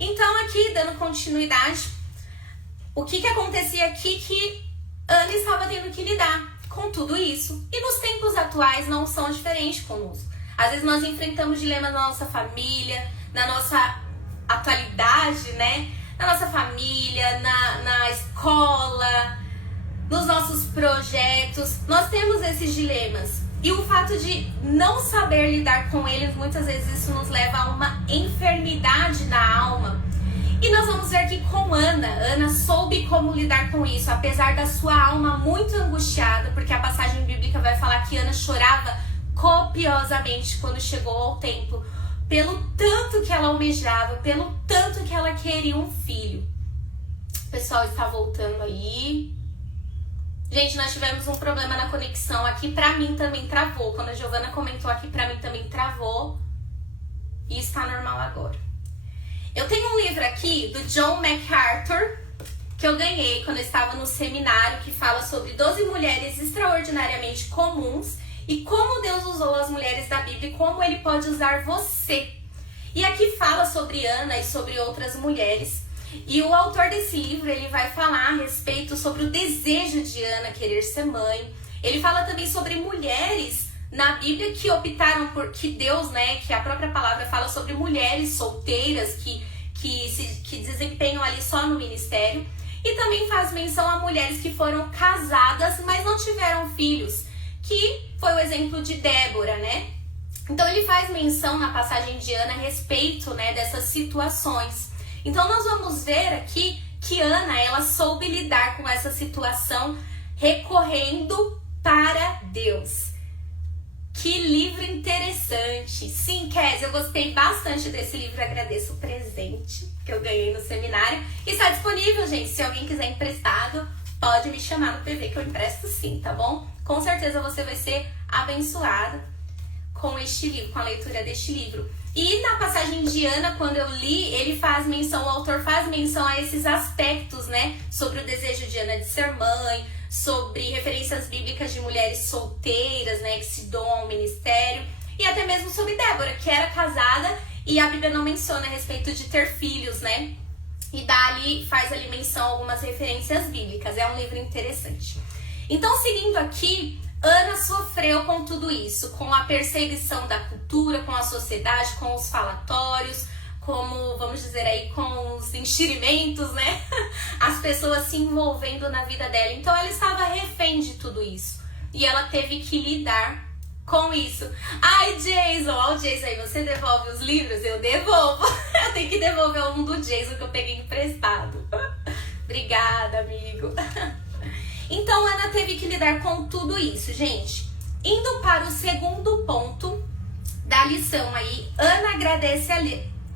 Então aqui, dando continuidade, o que acontecia aqui que Ana estava tendo que lidar com tudo isso. E nos tempos atuais não são diferentes conosco. Às vezes nós enfrentamos dilemas na nossa família, na nossa atualidade, né? Na nossa família, na escola, nos nossos projetos. Nós temos esses dilemas. E o fato de não saber lidar com eles, muitas vezes isso nos leva a uma enfermidade na alma. E nós vamos ver que com Ana, Ana soube como lidar com isso, apesar da sua alma muito angustiada, porque a passagem bíblica vai falar que Ana chorava copiosamente quando chegou ao templo, pelo tanto que ela almejava, pelo tanto que ela queria um filho. O pessoal está voltando aí. Gente, nós tivemos um problema na conexão aqui, pra mim também travou. Quando a Giovana comentou aqui, pra mim também travou. E está normal agora. Eu tenho um livro aqui do John MacArthur, que eu ganhei quando eu estava no seminário, que fala sobre 12 mulheres extraordinariamente comuns e como Deus usou as mulheres da Bíblia e como Ele pode usar você. E aqui fala sobre Ana e sobre outras mulheres. E o autor desse livro, ele vai falar a respeito sobre o desejo de Ana querer ser mãe. Ele fala também sobre mulheres na Bíblia que optaram por, que Deus, né, que a própria palavra fala sobre mulheres solteiras que desempenham ali só no ministério. E também faz menção a mulheres que foram casadas, mas não tiveram filhos, que foi o exemplo de Débora, né? Então ele faz menção na passagem de Ana a respeito, né, dessas situações. Então nós vamos ver aqui que Ana, ela soube lidar com essa situação recorrendo para Deus. Que livro interessante! Sim, Kézia, eu gostei bastante desse livro, agradeço o presente que eu ganhei no seminário. E está disponível, gente, se alguém quiser emprestado, pode me chamar no PV que eu empresto sim, tá bom? Com certeza você vai ser abençoada com este livro, com a leitura deste livro. E na passagem de Ana, quando eu li, ele faz menção, o autor faz menção a esses aspectos, né? Sobre o desejo de Ana de ser mãe, sobre referências bíblicas de mulheres solteiras, né? Que se doam ao ministério. E até mesmo sobre Débora, que era casada e a Bíblia não menciona a respeito de ter filhos, né? E dali faz ali menção a algumas referências bíblicas. É um livro interessante. Então, seguindo aqui, Ana sofreu com tudo isso, com a perseguição da cultura, com a sociedade, com os falatórios, como, vamos dizer aí, com os enxerimentos, né? As pessoas se envolvendo na vida dela. Então ela estava refém de tudo isso. E ela teve que lidar com isso. Ai, Jason, ó o Jason aí, você devolve os livros? Eu devolvo. Eu tenho que devolver um do Jason que eu peguei emprestado. Obrigada, amigo. Então, Ana teve que lidar com tudo isso, gente. Indo para o segundo ponto da lição aí, Ana agradece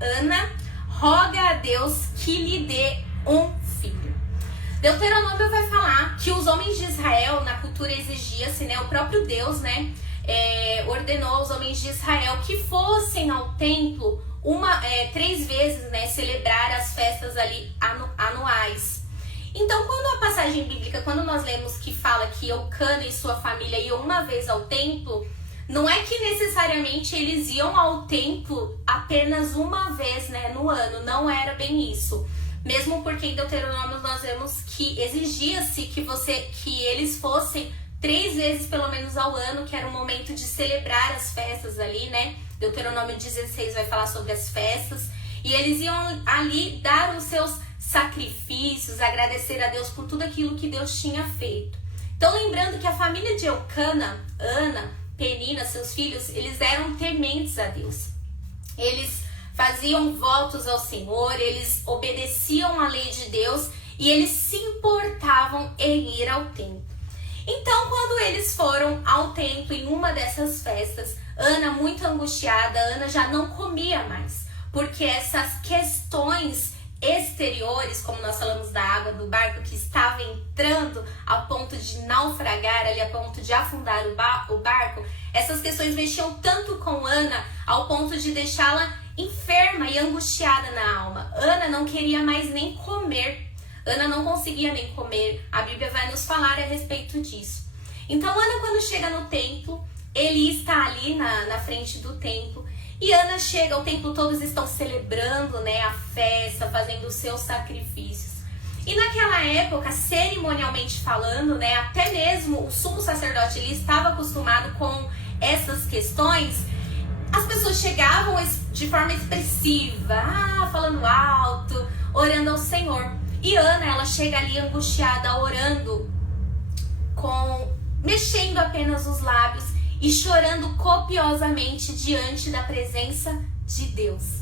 Ana roga a Deus que lhe dê um filho. Deuteronômio vai falar que os homens de Israel, na cultura exigia-se, né, o próprio Deus, né, ordenou aos homens de Israel que fossem ao templo 3 vezes, né, celebrar as festas ali anuais. Então, quando a passagem bíblica, quando nós lemos que fala que Eucana e sua família iam uma vez ao templo, não é que necessariamente eles iam ao templo apenas uma vez, né, no ano, não era bem isso. Mesmo porque em Deuteronômio nós vemos que exigia-se que eles fossem 3 vezes pelo menos ao ano, que era o momento de celebrar as festas ali, né? Deuteronômio 16 vai falar sobre as festas, e eles iam ali dar os seus sacrifícios, agradecer a Deus por tudo aquilo que Deus tinha feito. Então, lembrando que a família de Eucana, Ana, Penina, seus filhos, eles eram tementes a Deus. Eles faziam votos ao Senhor, eles obedeciam à lei de Deus e eles se importavam em ir ao templo. Então, quando eles foram ao templo em uma dessas festas, Ana, muito angustiada, Ana já não comia mais, porque essas questões exteriores, como nós falamos da água do barco que estava entrando a ponto de naufragar ali, a ponto de afundar o barco, essas questões mexiam tanto com Ana ao ponto de deixá-la enferma e angustiada na alma. Ana não queria mais nem comer. Ana não conseguia nem comer. A Bíblia vai nos falar a respeito disso. Então Ana, quando chega no templo, ele está ali na frente do templo E Ana chega ao templo, todos estão celebrando, né, a festa, fazendo os seus sacrifícios. E naquela época, cerimonialmente falando, né, até mesmo o sumo sacerdote ele estava acostumado com essas questões. As pessoas chegavam de forma expressiva, falando alto, orando ao Senhor. E Ana, ela chega ali angustiada, orando, mexendo apenas os lábios e chorando copiosamente diante da presença de Deus.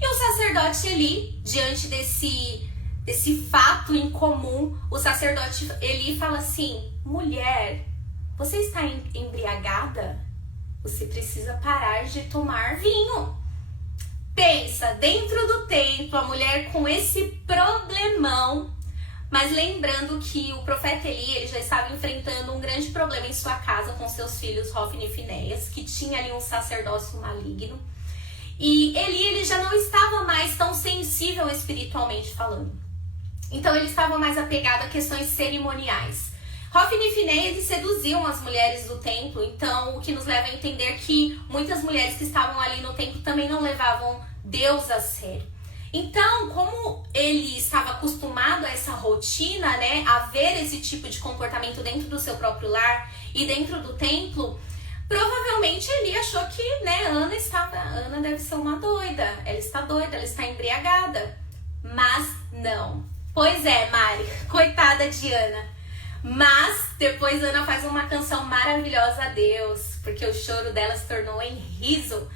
E o sacerdote Eli, diante desse fato incomum, o sacerdote Eli fala assim: mulher, você está embriagada? Você precisa parar de tomar vinho. Pensa, dentro do templo, a mulher com esse problemão, mas lembrando que o profeta Eli, ele já estava enfrentando um grande problema em sua casa com seus filhos Hofni e Finéias, que tinha ali um sacerdócio maligno. E Eli, ele já não estava mais tão sensível espiritualmente falando. Então ele estava mais apegado a questões cerimoniais. Hofni e Finéias seduziam as mulheres do templo, então o que nos leva a entender que muitas mulheres que estavam ali no templo também não levavam Deus a sério. Então, como ele estava acostumado a essa rotina, né, a ver esse tipo de comportamento dentro do seu próprio lar e dentro do templo, provavelmente ele achou que, né, Ana deve ser uma doida, ela está embriagada. Mas não. Pois é, Mari, coitada de Ana. Mas depois Ana faz uma canção maravilhosa a Deus, porque o choro dela se tornou em riso.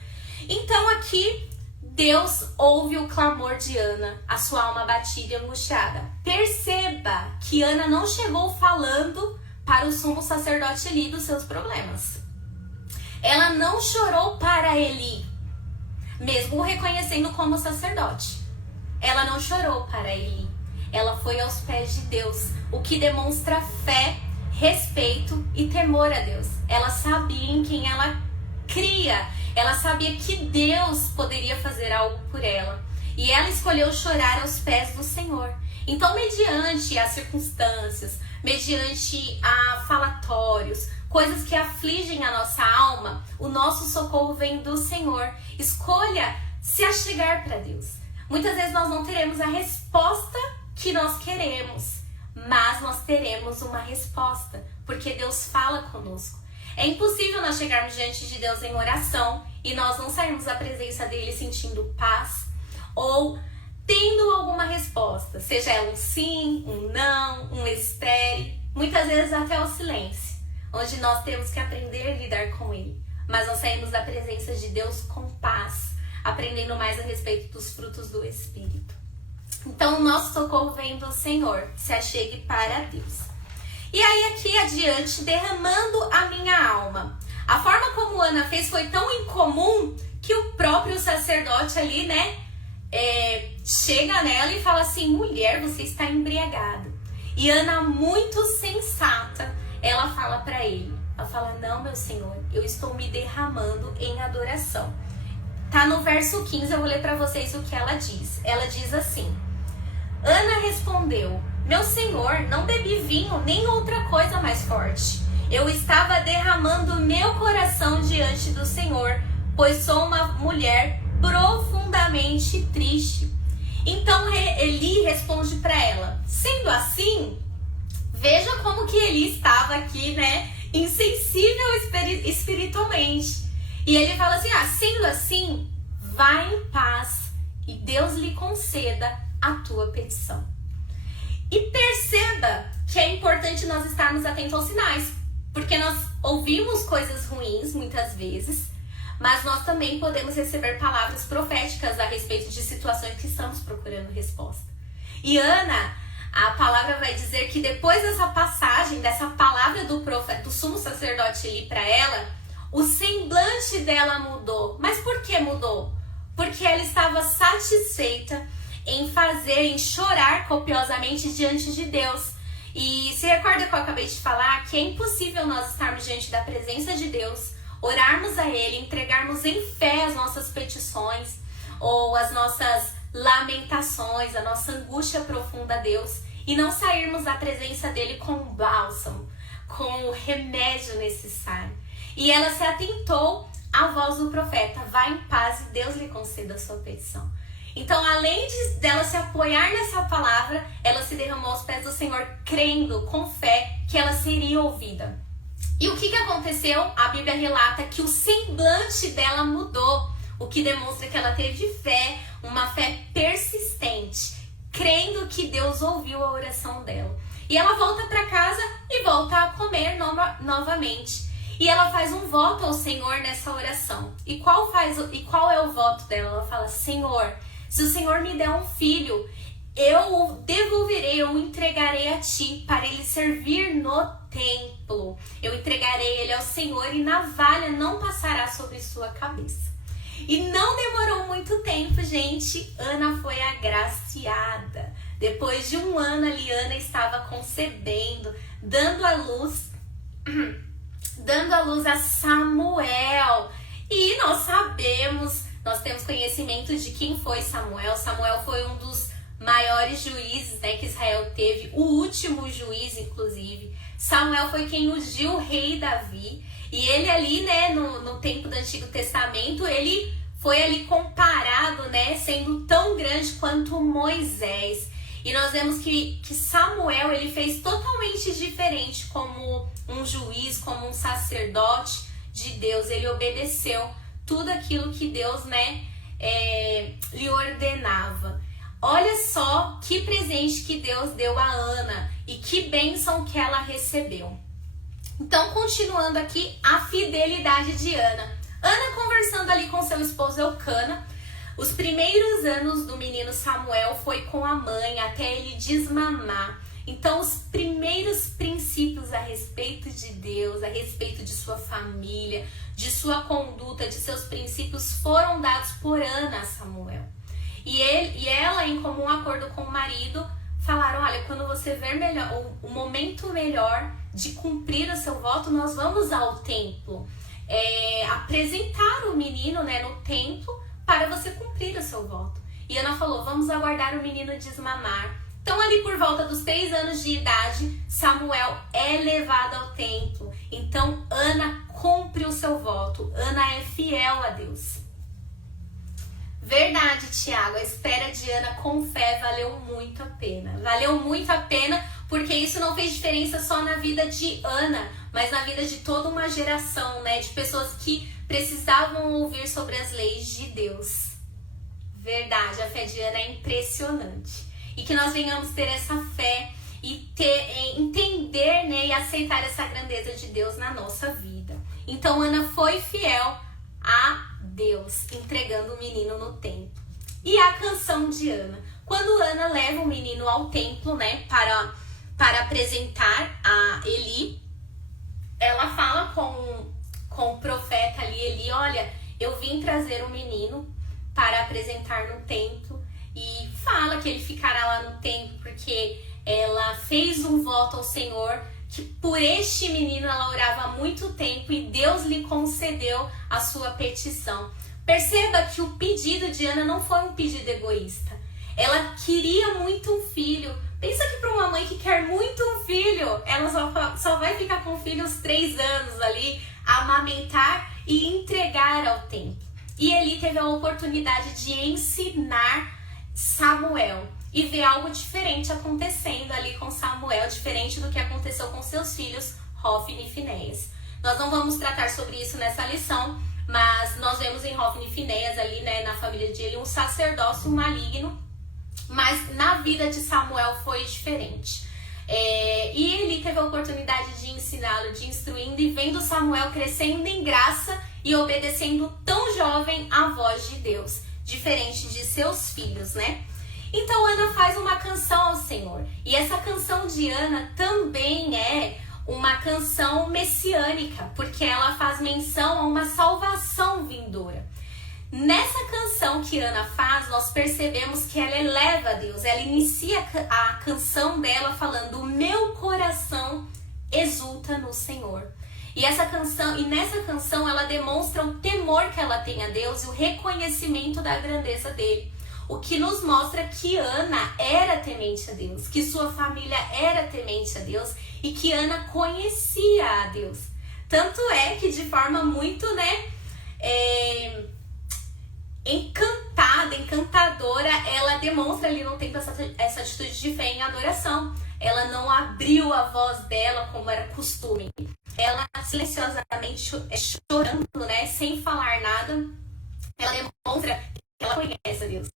Então aqui Deus ouve o clamor de Ana, a sua alma batida e angustiada. Perceba que Ana não chegou falando para o sumo sacerdote Eli dos seus problemas. Ela não chorou para Eli, mesmo o reconhecendo como sacerdote. Ela não chorou para Eli. Ela foi aos pés de Deus, o que demonstra fé, respeito e temor a Deus. Ela sabia em quem ela cria. Ela sabia que Deus poderia fazer algo por ela. E ela escolheu chorar aos pés do Senhor. Então, mediante as circunstâncias, mediante a falatórios, coisas que afligem a nossa alma, o nosso socorro vem do Senhor. Escolha se achegar para Deus. Muitas vezes nós não teremos a resposta que nós queremos, mas nós teremos uma resposta, porque Deus fala conosco. É impossível nós chegarmos diante de Deus em oração e nós não sairmos da presença dele sentindo paz ou tendo alguma resposta, seja ela um sim, um não, um espere, muitas vezes até o silêncio, onde nós temos que aprender a lidar com ele. Mas nós saímos da presença de Deus com paz, aprendendo mais a respeito dos frutos do Espírito. Então o nosso socorro vem do Senhor, se achegue para Deus. E aí aqui adiante, derramando a minha alma. A forma como Ana fez foi tão incomum que o próprio sacerdote ali, né, chega nela e fala assim: mulher, você está embriagada. E Ana, muito sensata, ela fala para ele, ela fala: não, meu Senhor, eu estou me derramando em adoração. Tá no verso 15, eu vou ler para vocês o que ela diz. Ela diz assim: Ana respondeu: meu senhor, não bebi vinho nem outra coisa mais forte. Eu estava derramando meu coração diante do Senhor, pois sou uma mulher profundamente triste. Então Eli responde para ela: sendo assim, veja como que Eli estava aqui, né, insensível espiritualmente. E ele fala assim: sendo assim, vá em paz e Deus lhe conceda a tua petição. E perceba que é importante nós estarmos atentos aos sinais, porque nós ouvimos coisas ruins muitas vezes, mas nós também podemos receber palavras proféticas a respeito de situações que estamos procurando resposta. E Ana, a palavra vai dizer que depois dessa passagem, dessa palavra do profeta, do sumo sacerdote Eli para ela, o semblante dela mudou. Mas por que mudou? Porque ela estava satisfeita em chorar copiosamente diante de Deus. E se recorda que eu acabei de falar que é impossível nós estarmos diante da presença de Deus, orarmos a Ele, entregarmos em fé as nossas petições ou as nossas lamentações, a nossa angústia profunda a Deus, e não sairmos da presença dEle com o bálsamo, com o remédio necessário. E ela se atentou a voz do profeta: vá em paz e Deus lhe conceda a sua petição. Então, além dela se apoiar nessa palavra, ela se derramou aos pés do Senhor, crendo com fé que ela seria ouvida. E o que aconteceu? A Bíblia relata que o semblante dela mudou, o que demonstra que ela teve fé, uma fé persistente, crendo que Deus ouviu a oração dela. E ela volta para casa e volta a comer novamente. E ela faz um voto ao Senhor nessa oração. E qual é o voto dela? Ela fala: Senhor, se o Senhor me der um filho, eu o devolverei, eu o entregarei a ti para ele servir no templo. Eu entregarei ele ao Senhor e navalha não passará sobre sua cabeça. E não demorou muito tempo, gente. Ana foi agraciada. Depois de um ano ali, Ana estava concebendo, dando à luz a Samuel. E nós temos conhecimento de quem foi Samuel. Samuel foi um dos maiores juízes, né, que Israel teve, o último juiz, inclusive. Samuel foi quem ungiu o rei Davi. E ele ali, né, no tempo do Antigo Testamento, ele foi ali comparado, né, sendo tão grande quanto Moisés. E nós vemos que Samuel, ele fez totalmente diferente como um juiz, como um sacerdote de Deus. Ele obedeceu tudo aquilo que Deus, né, lhe ordenava. Olha só que presente que Deus deu a Ana e que bênção que ela recebeu. Então, continuando aqui, a fidelidade de Ana. Ana conversando ali com seu esposo Elcana. Os primeiros anos do menino Samuel foi com a mãe até ele desmamar. Então, os primeiros princípios a respeito de Deus, a respeito de sua família, de sua conduta, de seus princípios foram dados por Ana a Samuel. E ela, em comum acordo com o marido, falaram: olha, quando você ver o momento melhor de cumprir o seu voto, nós vamos ao templo. Apresentar o menino, né, no templo para você cumprir o seu voto. E Ana falou: vamos aguardar o menino desmamar. Então, ali por volta dos 3 anos de idade, Samuel é levado ao templo. Então, Ana cumpre o seu voto. Ana é fiel a Deus. Verdade, Tiago, a espera de Ana com fé valeu muito a pena. Valeu muito a pena porque isso não fez diferença só na vida de Ana, mas na vida de toda uma geração, né, de pessoas que precisavam ouvir sobre as leis de Deus. Verdade, a fé de Ana é impressionante. E que nós venhamos ter essa fé e entender, né, e aceitar essa grandeza de Deus na nossa vida. Então, Ana foi fiel a Deus, entregando o menino no templo. E a canção de Ana. Quando Ana leva o menino ao templo, né, para apresentar a Eli, ela fala com o profeta ali, Eli: olha, eu vim trazer o menino para apresentar no templo. E fala que ele ficará lá no templo porque ela fez um voto ao Senhor, que por este menino ela orava há muito tempo e Deus lhe concedeu a sua petição. Perceba que o pedido de Ana não foi um pedido egoísta. Ela queria muito um filho. Pensa que para uma mãe que quer muito um filho, ela só vai ficar com o filho uns 3 anos ali, amamentar e entregar ao templo. E Eli teve a oportunidade de ensinar Samuel e ver algo diferente acontecendo ali com Samuel, diferente do que aconteceu com seus filhos Hófni e Finéias. Nós não vamos tratar sobre isso nessa lição, mas nós vemos em Hófni e Finéias ali, né, na família de Eli, um sacerdócio maligno, mas na vida de Samuel foi diferente. E Eli teve a oportunidade de ensiná-lo, de instruindo, e vendo Samuel crescendo em graça e obedecendo tão jovem a voz de Deus, diferente de seus filhos, né? Então Ana faz uma canção ao Senhor. E essa canção de Ana também é uma canção messiânica, porque ela faz menção a uma salvação vindoura. Nessa canção que Ana faz, nós percebemos que ela eleva a Deus. Ela inicia a canção dela falando: o meu coração exulta no Senhor. E nessa canção ela demonstra o temor que ela tem a Deus e o reconhecimento da grandeza dele. O que nos mostra que Ana era temente a Deus, que sua família era temente a Deus e que Ana conhecia a Deus. Tanto é que de forma muito, encantada, encantadora, ela demonstra ali no tempo essa atitude de fé em adoração. Ela não abriu a voz dela como era costume. Ela silenciosamente chorando, né, sem falar nada, ela demonstra que ela conhece a Deus.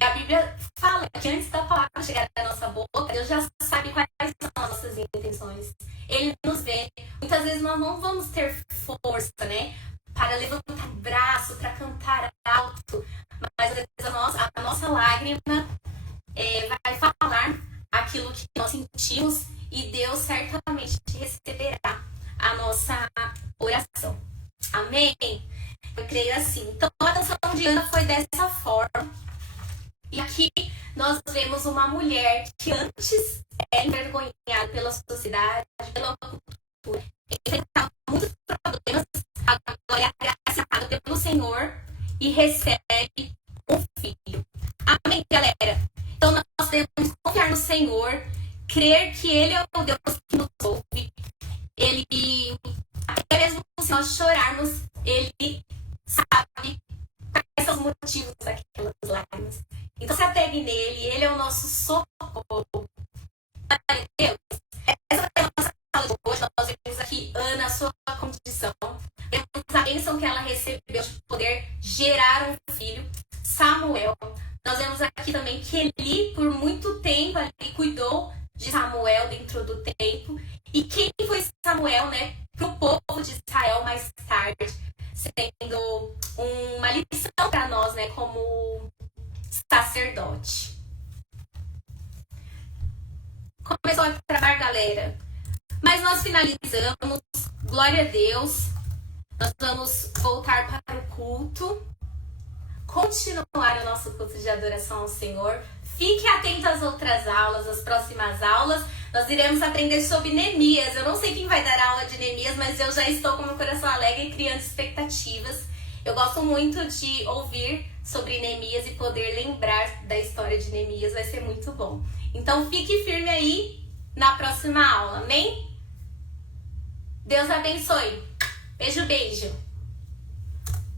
E a Bíblia fala que antes da palavra chegar na nossa boca, Deus já sabe quais são as nossas intenções. Ele nos vê. Muitas vezes nós não vamos ter força, né, para levantar o braço, para cantar alto, mas às vezes a nossa lágrima vai falar aquilo que nós sentimos e Deus certamente receberá a nossa oração. Amém? Eu creio assim. Então a canção de Ana foi dessa forma. E aqui nós vemos uma mulher que antes era envergonhada pela sociedade, pela cultura, enfrentava muitos problemas, agora é agraciada pelo Senhor e recebe um filho. Amém, galera? Então nós devemos confiar no Senhor, crer que Ele é o Deus que nos ouve. Ele, até mesmo se nós chorarmos, Ele sabe quais são os motivos daquelas lágrimas. Então se apegue nele, Ele é o nosso socorro. Deus, essa é a nossa fala de hoje. Nós vemos aqui Ana, a sua condição. Vemos a bênção que ela recebeu de poder gerar um filho, Samuel. Nós vemos aqui também que Eli, por muito tempo, ali cuidou de Samuel dentro do templo. E quem foi Samuel, né, para o povo de Israel mais tarde, sendo uma lição para nós, né, como sacerdote. Começou a trabalhar, galera. Mas nós finalizamos. Glória a Deus. Nós vamos voltar para o culto. Continuar o nosso culto de adoração ao Senhor. Fique atento às outras aulas, às próximas aulas. Nós iremos aprender sobre Neemias. Eu não sei quem vai dar aula de Neemias, mas eu já estou com o meu coração alegre criando expectativas. Eu gosto muito de ouvir sobre Neemias e poder lembrar da história de Neemias. Vai ser muito bom. Então fique firme aí na próxima aula, amém? Deus abençoe. Beijo, beijo.